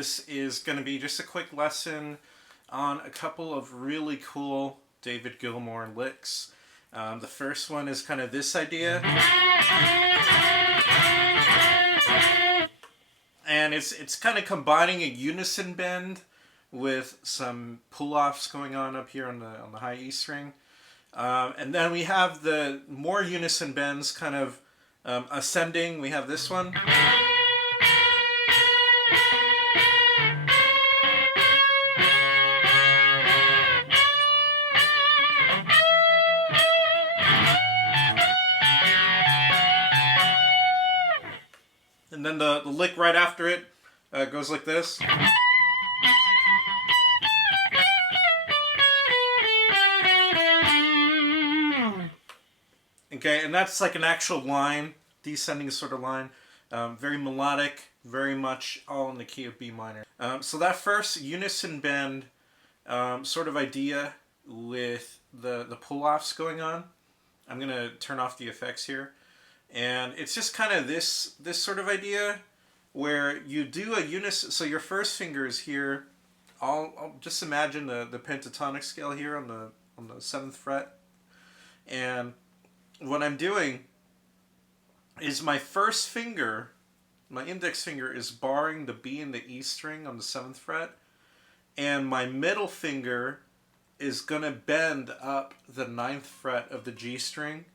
This is going to be just a quick lesson on a couple of really cool David GIlmour licks. The first one is kind of this idea. And it's kind of combining a unison bend with some pull-offs going on up here on the high E string. And then we have the more unison bends kind of ascending. We have this one. And then the lick right after it goes like this. Okay, and that's like an actual line, descending sort of line. Very melodic, very much all in the key of B minor. So that first unison bend sort of idea with the pull-offs going on, I'm going to turn off the effects here. And it's just kind of this sort of idea where you do a unison. So your first finger is here. I'll just imagine the pentatonic scale here on the 7th fret. And what I'm doing is my first finger, my index finger, is barring the B and the E string on the 7th fret. And my middle finger is going to bend up the 9th fret of the G string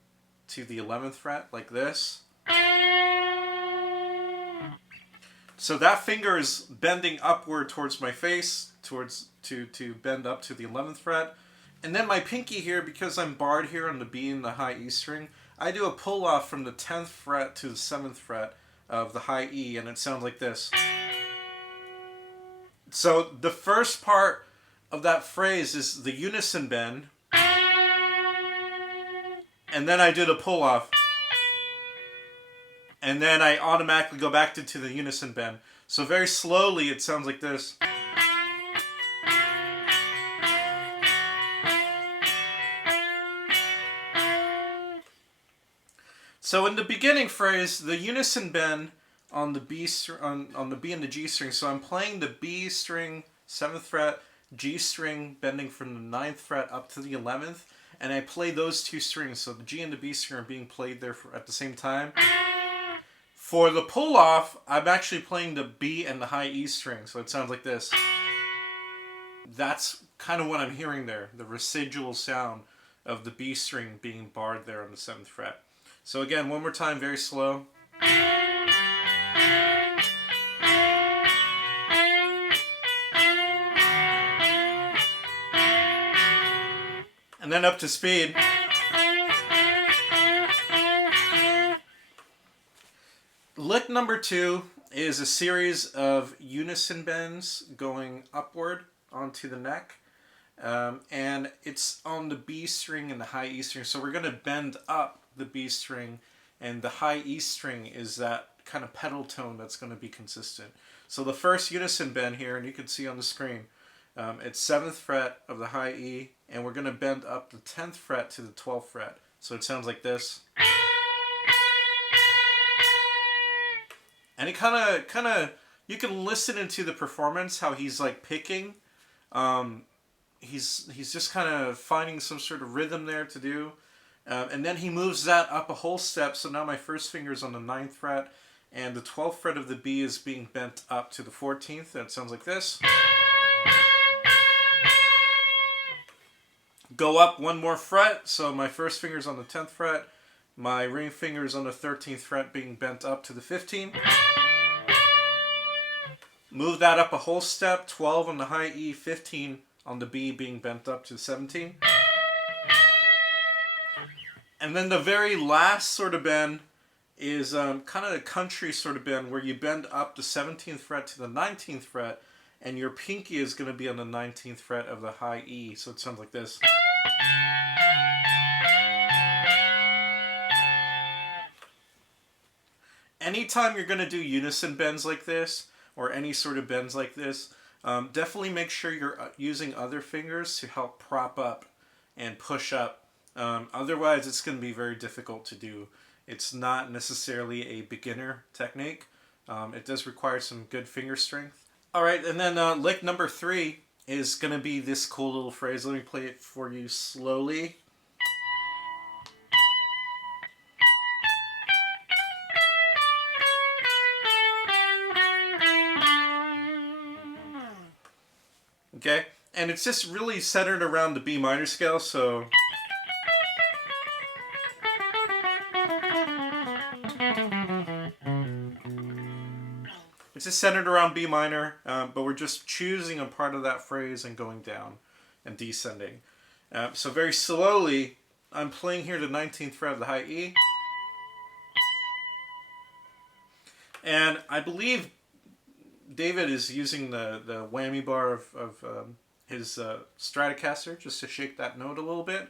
to the 11th fret, like this. So that finger is bending upward towards my face, to bend up to the 11th fret. And then my pinky here, because I'm barred here on the B and the high E string, I do a pull off from the 10th fret to the 7th fret of the high E, and it sounds like this. So the first part of that phrase is the unison bend, and then I do the pull off, and then I automatically go back to the unison bend. So very slowly it sounds like this. So in the beginning phrase, the unison bend on the B on the B and the G string. So I'm playing the B string, 7th fret, G string bending from the 9th fret up to the 11th, and I play those two strings. So the G and the B string are being played there at the same time. For the pull off, I'm actually playing the B and the high E string. So it sounds like this. That's kind of what I'm hearing there, the residual sound of the B string being barred there on the 7th fret. So again, one more time, very slow. And then up to speed. Lick number 2 is a series of unison bends going upward onto the neck. And it's on the B string and the high E string. So we're going to bend up the B string, and the high E string is that kind of pedal tone that's going to be consistent. So the first unison bend here, and you can see on the screen, it's 7th fret of the high E, and we're going to bend up the 10th fret to the 12th fret. So it sounds like this. And it kind of, you can listen into the performance, how he's like picking. He's just kind of finding some sort of rhythm there to do. And then he moves that up a whole step. So now my first finger is on the 9th fret, and the 12th fret of the B is being bent up to the 14th. That sounds like this. Go up one more fret. So my first finger is on the 10th fret. My ring finger is on the 13th fret being bent up to the 15th. Move that up a whole step. 12 on the high E, 15 on the B being bent up to 17. And then the very last sort of bend is kind of a country sort of bend where you bend up the 17th fret to the 19th fret, and your pinky is going to be on the 19th fret of the high E. So it sounds like this. Anytime you're going to do unison bends like this, or any sort of bends like this, definitely make sure you're using other fingers to help prop up and push up. Otherwise, it's going to be very difficult to do. It's not necessarily a beginner technique. It does require some good finger strength. All right, and then lick number 3 is going to be this cool little phrase. Let me play it for you slowly. Okay, and it's just really centered around the B minor scale, so... It's just centered around B minor, but we're just choosing a part of that phrase and going down and descending. So very slowly, I'm playing here the 19th fret of the high E. And I believe David is using the whammy bar of his Stratocaster just to shake that note a little bit.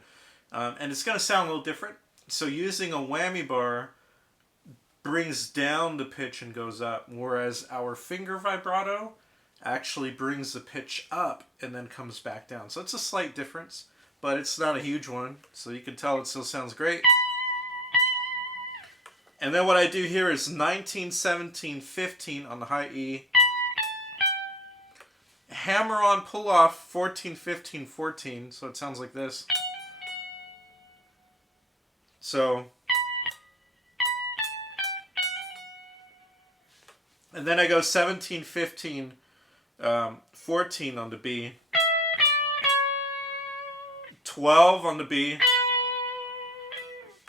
And it's going to sound a little different. So using a whammy bar brings down the pitch and goes up, whereas our finger vibrato actually brings the pitch up and then comes back down. So it's a slight difference, but it's not a huge one. So you can tell it still sounds great. And then what I do here is 19, 17, 15 on the high E. Hammer on, pull off 14, 15, 14. So it sounds like this. So... And then I go 17, 15, 14 on the B, 12 on the B,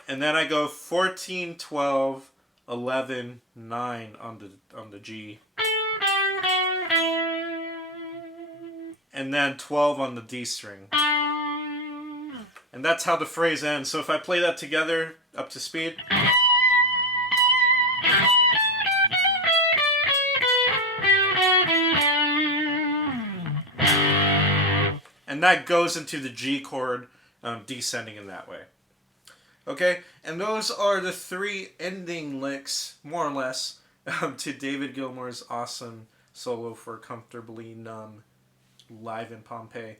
and then I go 14, 12, 11, 9 on the G, and then 12 on the D string. And that's how the phrase ends. So if I play that together up to speed... And that goes into the G chord, descending in that way. Okay, and those are the 3 ending licks, more or less, to David GIlmour's awesome solo for Comfortably Numb live in Pompeii.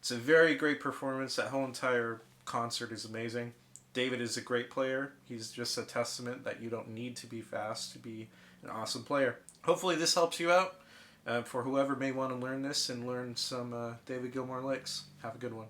It's a very great performance. That whole entire concert is amazing. David is a great player. He's just a testament that you don't need to be fast to be an awesome player. Hopefully this helps you out. For whoever may want to learn this and learn some David GIlmour licks. Have a good one.